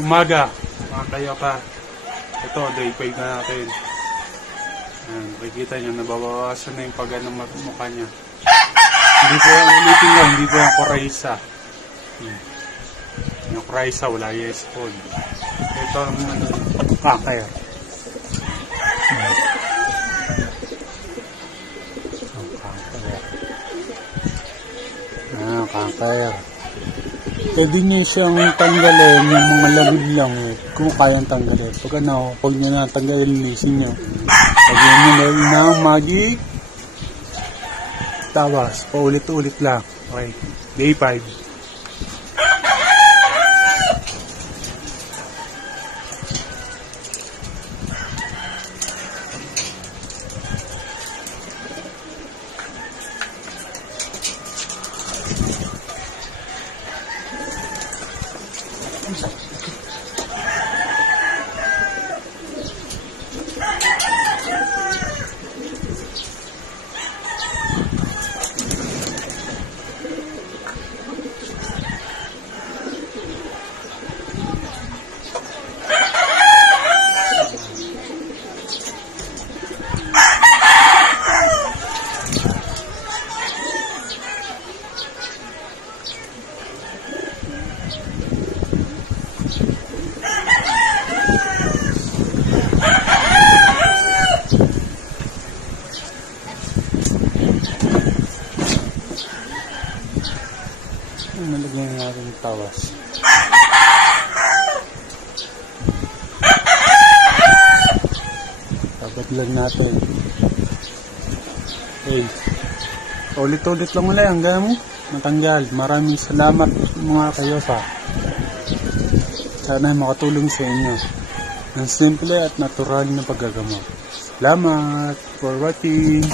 umaga, mga kayopa. Ito, day 5 na natin. Ayan, makikita nyo, nababawasan na yung pagka ng mukha niya. Hindi po yung ulitin nyo, hindi po yung Coryza. Yung Coryza, wala yes po. Ito ang kakaya. Kakaya. Pwede nyo siyang tanggalin yung mga labid lang kung kayang tanggalin. Pag ano, huwag nyo na tanggalin, lisin nyo. Lagyan nyo na ng magic. Tapos, paulit-ulit lang. Okay. Day 5. Nalagyan natin yung tawas. Tabat lang natin. Okay. Ulit-ulit lang ulit hanggang matanggal. Maraming salamat mga kayopa. Sana makatulong sa inyo ng simple at natural na paggagamot. Salamat for watching.